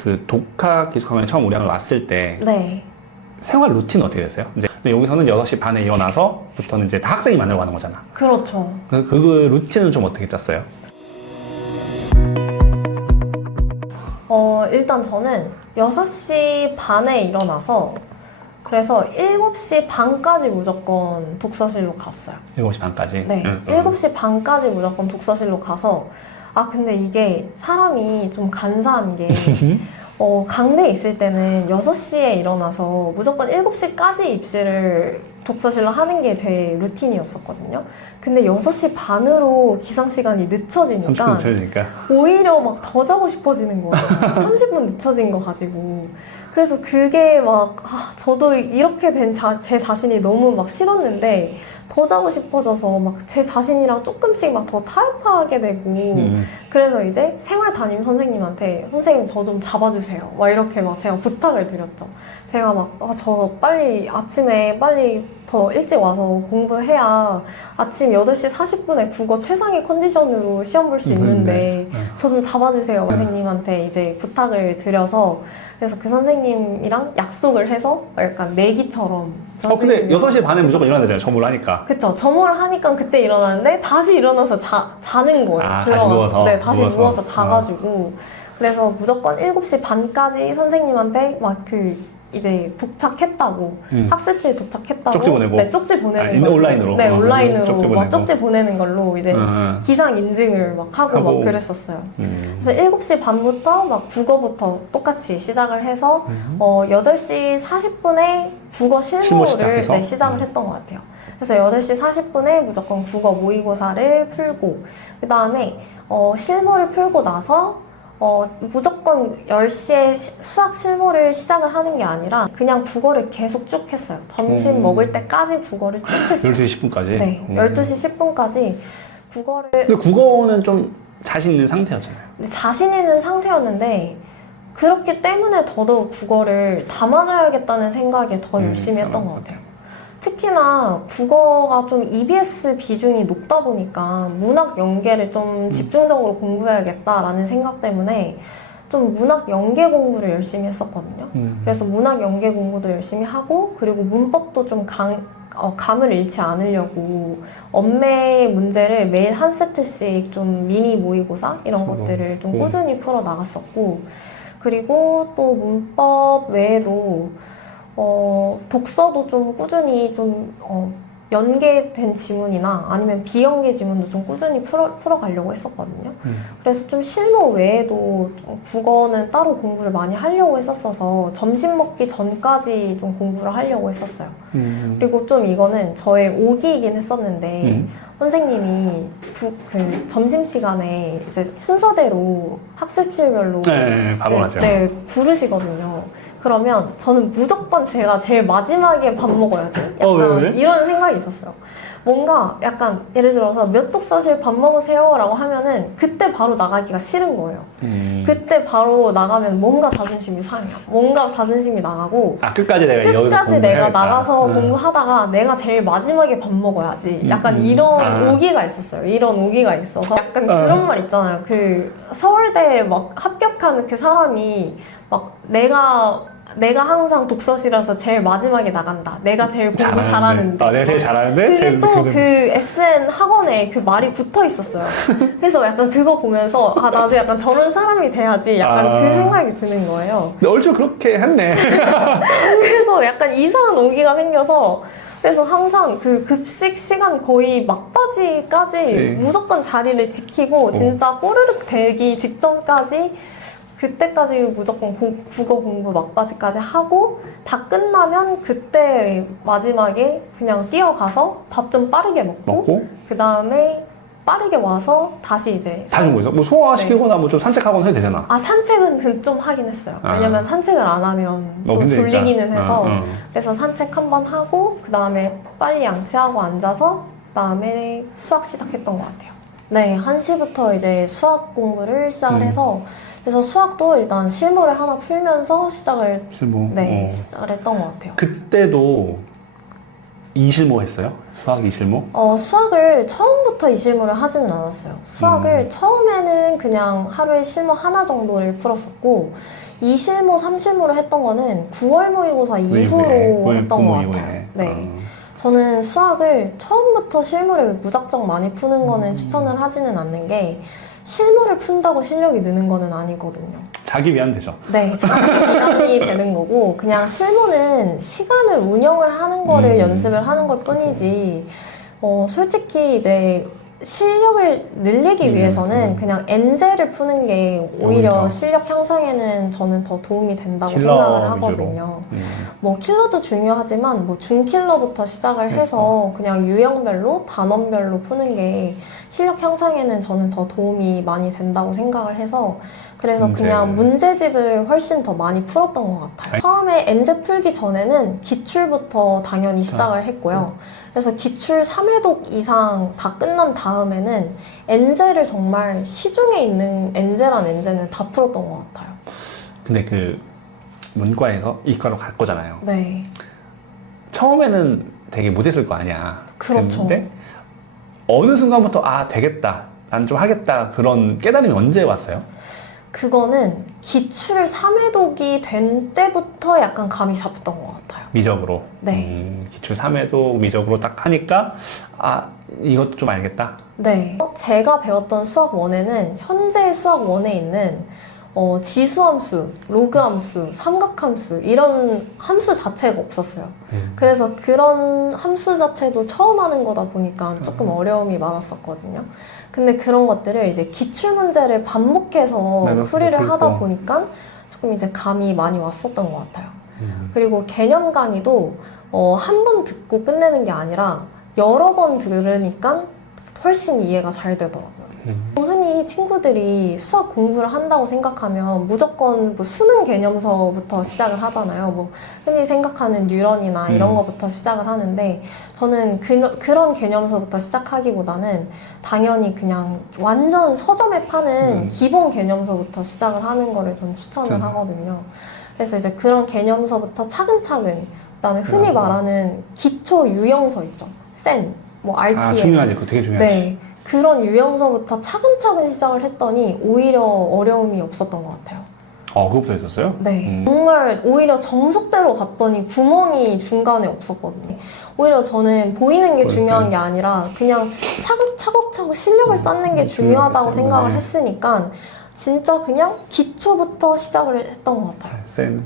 그 독학 기숙학원에 처음 우리 학교 왔을 때 네. 생활 루틴 어떻게 됐어요? 이제 근데 여기서는 6시 반에 일어나서부터는 이제 다 학생이 만나고 가는 거잖아. 그렇죠. 그래서 그 루틴은 좀 어떻게 짰어요? 일단 저는 6시 반에 일어나서 그래서 7시 반까지 무조건 독서실로 갔어요. 7시 반까지? 네. 7시 반까지 무조건 독서실로 가서 근데 이게 사람이 좀 간사한 게 강대에 있을 때는 6시에 일어나서 무조건 7시까지 입시를 독서실로 하는 게 제 루틴이었었거든요. 근데 6시 반으로 기상시간이 30분 늦춰지니까 늦춰지니까. 오히려 막 더 자고 싶어지는 거예요. 30분 늦춰진 거 가지고. 그래서 그게 막, 저도 이렇게 된 제 자신이 너무 막 싫었는데, 더 자고 싶어져서 막 제 자신이랑 조금씩 막 더 타협하게 되고, 그래서 이제 생활 담임 선생님한테, 선생님 저 좀 잡아주세요. 막 이렇게 막 제가 부탁을 드렸죠. 제가 막, 저 빨리 아침에 빨리 더 일찍 와서 공부해야 아침 8시 40분에 국어 최상의 컨디션으로 시험 볼 수 있는데 저 좀 잡아주세요. 선생님한테 이제 부탁을 드려서 그래서 그 선생님이랑 약속을 해서 약간 내기처럼 근데 6시 반에 무조건 일어나야 되잖아요. 점을 하니까. 그쵸. 점호를 하니까 그때 일어나는데 다시 일어나서 자는 거예요. 다시 누워서? 네, 다시 누워서 자가지고 그래서 무조건 7시 반까지 선생님한테 막 이제 도착했다고 학습실 도착했다고 쪽지 보내고 네, 쪽지 보내는 걸로 온라인으로 네, 온라인으로 쪽지 막 보내고. 쪽지 보내는 걸로 이제 기상 인증을 막 하고 막 그랬었어요. 그래서 7시 반부터 막 국어부터 똑같이 시작을 해서 8시 40분에 국어 실무를 시작을 했던 것 같아요. 그래서 8시 40분에 무조건 국어 모의고사를 풀고 그 다음에 실무를 풀고 나서 무조건 10시에 수학 실무를 시작을 하는 게 아니라 그냥 국어를 계속 쭉 했어요. 점심 먹을 때까지 국어를 쭉 했어요. 12시 10분까지? 네, 12시 10분까지 국어를. 근데 국어는 좀 자신 있는 상태였잖아요. 자신 있는 상태였는데 그렇기 때문에 더더욱 국어를 다 맞아야겠다는 생각에 더 열심히 했던 것 같아요. 특히나 국어가 좀 EBS 비중이 높다 보니까 문학 연계를 좀 집중적으로 공부해야겠다라는 생각 때문에 좀 문학 연계 공부를 열심히 했었거든요. 그래서 문학 연계 공부도 열심히 하고 그리고 문법도 좀 감을 잃지 않으려고 언매 문제를 매일 한 세트씩 좀 미니 모의고사 이런 것들을 좀 꾸준히 풀어 나갔었고 그리고 또 문법 외에도 독서도 좀 꾸준히 좀 연계된 지문이나 아니면 비연계 지문도 좀 꾸준히 풀어가려고 했었거든요. 그래서 좀 실무 외에도 국어는 따로 공부를 많이 하려고 했었어서 점심 먹기 전까지 좀 공부를 하려고 했었어요. 그리고 좀 이거는 저의 오기이긴 했었는데 선생님이 그 점심시간에 이제 순서대로 학습실별로 발언하죠. 부르시거든요. 그러면 저는 무조건 제가 제일 마지막에 밥 먹어야지. 약간 왜? 이런 생각이 있었어요. 뭔가 약간 예를 들어서 몇 독서실 밥 먹으세요? 라고 하면은 그때 바로 나가기가 싫은 거예요. 그때 바로 나가면 뭔가 자존심이 상해요. 뭔가 자존심이 나가고 끝까지 내가 나가서 공부하다가 내가 제일 마지막에 밥 먹어야지. 약간 이런 오기가 있었어요. 이런 오기가 있어서 약간 그런 말 있잖아요. 그 서울대 막 합격하는 그 사람이 막 내가 항상 독서실에서 제일 마지막에 나간다. 내가 제일 공부 잘하는데. 내가 제일 잘하는데? 그게 또 그 SN 학원에 그 말이 붙어 있었어요. 그래서 약간 그거 보면서 나도 약간 저런 사람이 돼야지. 약간 그 생각이 드는 거예요. 근데 얼추 그렇게 했네. 그래서 약간 이상한 오기가 생겨서 그래서 항상 그 급식 시간 거의 막바지까지 무조건 자리를 지키고 진짜 꼬르륵 되기 직전까지 그때까지 무조건 국어 공부 막바지까지 하고 다 끝나면 그때 마지막에 그냥 뛰어가서 밥 좀 빠르게 먹고 그 다음에 빠르게 와서 다시 이제 다시 뭐 소화시키거나 뭐 좀 산책하거나 해도 되잖아. 산책은 좀 하긴 했어요. 왜냐면 산책을 안 하면 또 졸리기는 해서 그래서 산책 한번 하고 그 다음에 빨리 양치하고 앉아서 그 다음에 수학 시작했던 것 같아요. 네, 1시부터 이제 수학 공부를 시작을 해서 그래서 수학도 일단 실무를 하나 풀면서 시작을 했던 것 같아요. 그때도 이실모 했어요? 수학 이실모? 수학을 처음부터 이실무를 하지는 않았어요. 수학을 처음에는 그냥 하루에 실무 하나 정도를 풀었었고, 이실무, 삼실무를 했던 거는 9월 모의고사 이후로 했던 것 같아요. 네. 저는 수학을 처음부터 실무를 무작정 많이 푸는 거는 추천을 하지는 않는 게, 실무를 푼다고 실력이 느는 거는 아니거든요. 자기 위안 되죠. 네, 자기 위안이 되는 거고, 그냥 실무는 시간을 운영을 하는 거를 연습을 하는 것 뿐이지, 솔직히 이제 실력을 늘리기 위해서는 그냥 엔제를 푸는 게 오히려 실력 향상에는 저는 더 도움이 된다고 생각을 하거든요. 뭐 킬러도 중요하지만 뭐 중킬러부터 시작을 해서 그냥 유형별로 단원별로 푸는 게 실력 향상에는 저는 더 도움이 많이 된다고 생각을 해서 그래서 그냥 문제집을 훨씬 더 많이 풀었던 것 같아요. 처음에 엔제 풀기 전에는 기출부터 당연히 시작을 했고요. 그래서 기출 3회독 이상 다 끝난 다음에는 엔제를 정말 시중에 있는 엔제란 엔제는 다 풀었던 것 같아요. 근데 그 문과에서 이과로 갈 거잖아요. 네. 처음에는 되게 못했을 거 아니야. 그렇죠. 근데 어느 순간부터 아 되겠다, 난 좀 하겠다 그런 깨달음이 언제 왔어요? 그거는 기출 3회독이 된 때부터 약간 감이 잡혔던 것 같아요. 미적으로. 네. 기출 3회도 미적으로 딱 하니까 아 이것도 좀 알겠다. 네. 제가 배웠던 수학 1에는 현재 수학 1에 있는 지수함수, 로그함수, 삼각함수 이런 함수 자체가 없었어요. 그래서 그런 함수 자체도 처음 하는 거다 보니까 조금 어려움이 많았었거든요. 근데 그런 것들을 이제 기출 문제를 반복해서 풀이를 하다 보니까 조금 이제 감이 많이 왔었던 것 같아요. 그리고 개념 강의도 한 번 듣고 끝내는 게 아니라 여러 번 들으니까 훨씬 이해가 잘 되더라고요. 흔히 친구들이 수학 공부를 한다고 생각하면 무조건 뭐 수능 개념서부터 시작을 하잖아요. 뭐 흔히 생각하는 뉴런이나 이런 거부터 시작을 하는데 저는 그런 개념서부터 시작하기보다는 당연히 그냥 완전 서점에 파는 기본 개념서부터 시작을 하는 거를 좀 추천을 하거든요. 그래서 이제 그런 개념서부터 차근차근 그다음에 흔히 말하는 기초 유형서 있죠. 센, 뭐 RPM. 아 중요하지, 그거 되게 중요하지. 네. 그런 유형서부터 차근차근 시작을 했더니 오히려 어려움이 없었던 것 같아요. 그거부터 했었어요? 네. 정말 오히려 정석대로 갔더니 구멍이 중간에 없었거든요. 오히려 저는 보이는 게 중요한 게 아니라 그냥 차곡차곡 실력을 쌓는 게 중요하다고 생각을 했으니까 진짜 그냥 기초부터 시작을 했던 것 같아요.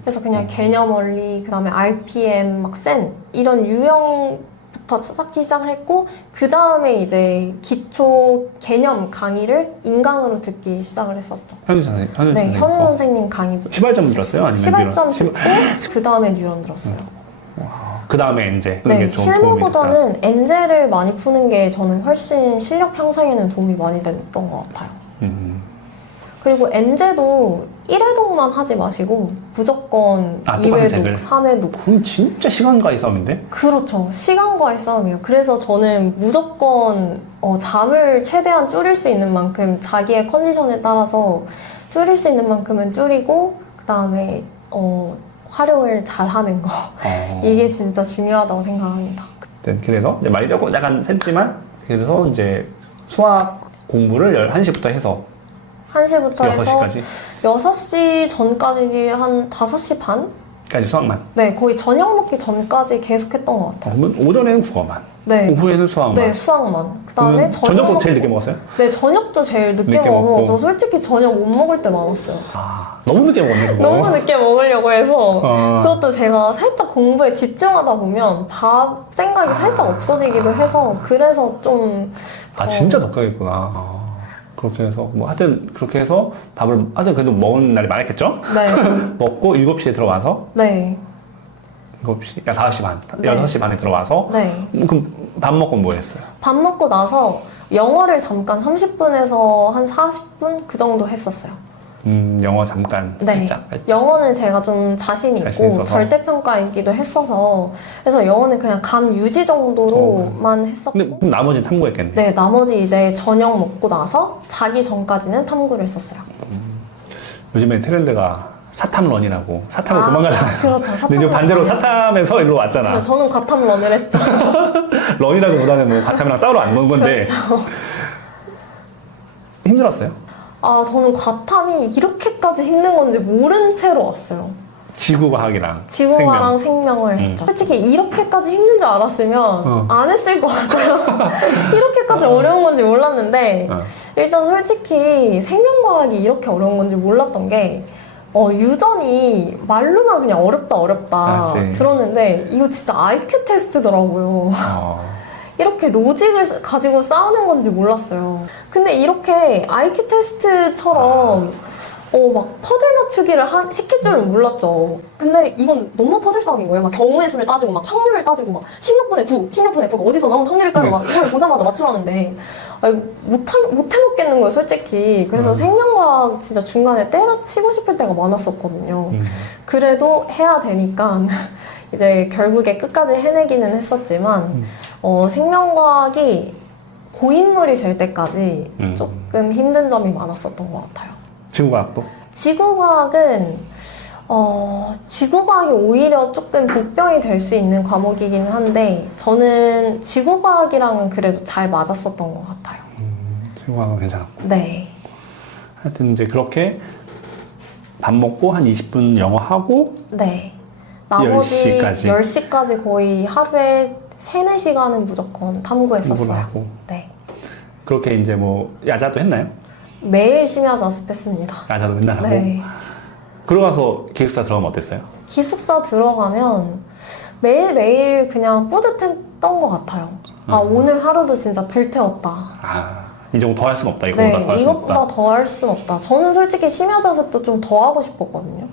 그래서 그냥 개념 원리, 그 다음에 RPM, 막 센 이런 유형부터 쌓기 시작을 했고 그 다음에 이제 기초 개념 강의를 인강으로 듣기 시작을 했었죠. 현우 선생님. 네, 현우 선생님 강의부터. 시발점 들었어요? 아니면 시발점 듣고 그 다음에 뉴런 들었어요. 그 다음에 엔제. 네, 실무보다는 엔제를 많이 푸는 게 저는 훨씬 실력 향상에는 도움이 많이 됐던 것 같아요. 그리고 엔제도 1회독만 하지 마시고 무조건 2회독, 3회독. 그럼 진짜 시간과의 싸움인데? 그렇죠. 시간과의 싸움이에요. 그래서 저는 무조건 잠을 최대한 줄일 수 있는 만큼 자기의 컨디션에 따라서 줄일 수 있는 만큼은 줄이고 그 다음에 활용을 잘 하는 거. 이게 진짜 중요하다고 생각합니다. 그래서 이제 많이 조금 약간 샜지만 그래서 이제 수학 공부를 11시부터 해서 1시부터 해서 6시까지? 6시 전까지 한 5시 반? 까지 수학만? 네, 거의 저녁 먹기 전까지 계속 했던 것 같아요. 그러면 오전에는 국어만? 네. 오후에는 수학만? 네, 수학만. 그 다음에 저녁도 제일 늦게 먹었어요? 네, 저녁도 제일 늦게 먹어서 저 솔직히 저녁 못 먹을 때 많았어요. 너무 늦게 먹었네, 그거. 너무 늦게 먹으려고 해서 그것도 제가 살짝 공부에 집중하다 보면 밥 생각이 살짝 없어지기도 해서 그래서 좀 진짜 독하겠구나. 그렇게 해서 뭐 하여튼 그렇게 해서 밥을 하여튼 그래도 먹은 날이 많았겠죠? 네. 먹고 7시에 들어와서 네. 7시, 야 5시 반, 네. 6시 반에 들어와서 네. 그럼 밥 먹고 뭐 했어요? 밥 먹고 나서 영어를 잠깐 30분에서 한 40분 그 정도 했었어요. 영어 잠깐 네. 살짝. 영어는 제가 좀 자신 있고 있어서. 절대평가이기도 했어서 그래서 영어는 그냥 감 유지 정도로만 했었고 근데 그럼 나머지는 탐구했겠네. 네, 나머지 이제 저녁 먹고 나서 자기 전까지는 탐구를 했었어요. 요즘에 트렌드가 사탐런이라고 사탐을 도망가잖아요. 그렇죠. 근데 이제 반대로 사탐 사탐에서 일로 왔잖아. 저는 과탐런을 했죠. 런이라기보다는 뭐 과탐이랑 싸우러 안 놓은 건데 그렇죠. 힘들었어요? 저는 과탐이 이렇게까지 힘든 건지 모른 채로 왔어요. 지구과학이랑 지구과랑 생명을 했죠. 솔직히 이렇게까지 힘든 줄 알았으면 안 했을 것 같아요. 이렇게까지 어려운 건지 몰랐는데 일단 솔직히 생명과학이 이렇게 어려운 건지 몰랐던 게 유전이 말로만 그냥 어렵다 맞지. 들었는데 이거 진짜 IQ 테스트더라고요. 이렇게 로직을 가지고 싸우는 건지 몰랐어요. 근데 이렇게 IQ 테스트처럼 막 퍼즐 맞추기를 시킬 줄은 몰랐죠. 근데 이건 너무 퍼즐 싸움인 거예요. 막 경우의 수를 따지고 막 확률을 따지고 막 16분의 9, 16분의 9가 어디서 나온 확률일까요? 막 이걸 보자마자 맞추라는데 못 해먹겠는 거예요, 솔직히. 그래서 생명과학 진짜 중간에 때려치고 싶을 때가 많았었거든요. 그래도 해야 되니까 이제 결국에 끝까지 해내기는 했었지만 생명과학이 고인물이 될 때까지 조금 힘든 점이 많았었던 것 같아요. 지구과학도? 지구과학은 지구과학이 오히려 조금 복병이 될 수 있는 과목이긴 한데 저는 지구과학이랑은 그래도 잘 맞았었던 것 같아요. 지구과학은 괜찮았고. 네. 하여튼 이제 그렇게 밥 먹고 한 20분 영어 하고 네. 나머지 10시까지. 10시까지 거의 하루에 3, 4시간은 무조건 탐구했었어요. 하고. 네. 그렇게 이제 뭐 야자도 했나요? 매일 심야 자습했습니다. 야자도 맨날 하고. 네. 그러고 나서 기숙사 들어가면 어땠어요? 기숙사 들어가면 매일매일 그냥 뿌듯했던 것 같아요. 오늘 하루도 진짜 불태웠다. 이 정도 더 할 순 없다. 이거보다 네, 더 할 순 없다. 이것보다 더 할 순 없다. 저는 솔직히 심야 자습도 좀 더 하고 싶었거든요.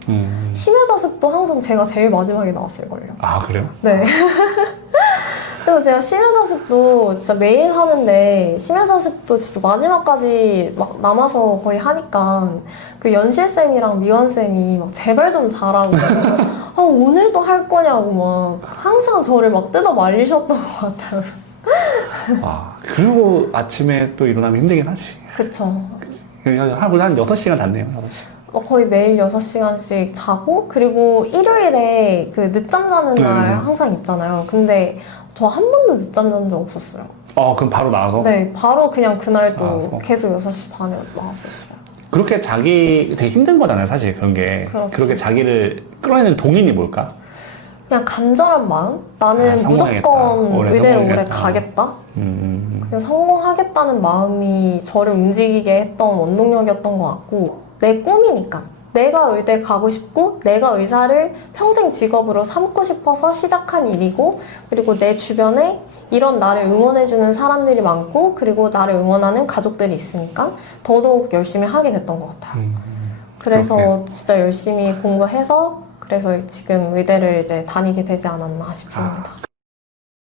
심야 자습도 항상 제가 제일 마지막에 나왔을걸요. 그래요? 네. 그래서 제가 심야 자습도 진짜 매일 하는데 심야 자습도 진짜 마지막까지 막 남아서 거의 하니까 그 연실쌤이랑 미완쌤이 막 제발 좀 잘하고 오늘도 할 거냐고 막 항상 저를 막 뜯어 말리셨던 것 같아요. 그리고 아침에 또 일어나면 힘들긴 하지. 그쵸. 한 6시간 잤네요. 6시간. 거의 매일 6시간씩 자고 그리고 일요일에 그 늦잠 자는 날 항상 있잖아요. 근데 저 한 번도 늦잠 잔 적 없었어요. 그럼 바로 나와서? 네, 바로 그냥 그날도 나와서? 계속 6시 반에 나왔었어요. 그렇게 자기 되게 힘든 거잖아요, 사실 그런 게. 그렇죠. 그렇게 자기를 끌어내는 동인이 뭘까? 그냥 간절한 마음? 나는 성공하겠다. 무조건 의대를 오래 성공하겠다. 가겠다? 그냥 성공하겠다는 마음이 저를 움직이게 했던 원동력이었던 것 같고 내 꿈이니까 내가 의대 가고 싶고 내가 의사를 평생 직업으로 삼고 싶어서 시작한 일이고 그리고 내 주변에 이런 나를 응원해주는 사람들이 많고 그리고 나를 응원하는 가족들이 있으니까 더더욱 열심히 하게 됐던 것 같아요. 그래서 그렇게 진짜 열심히 공부해서 그래서 지금 의대를 이제 다니게 되지 않았나 싶습니다.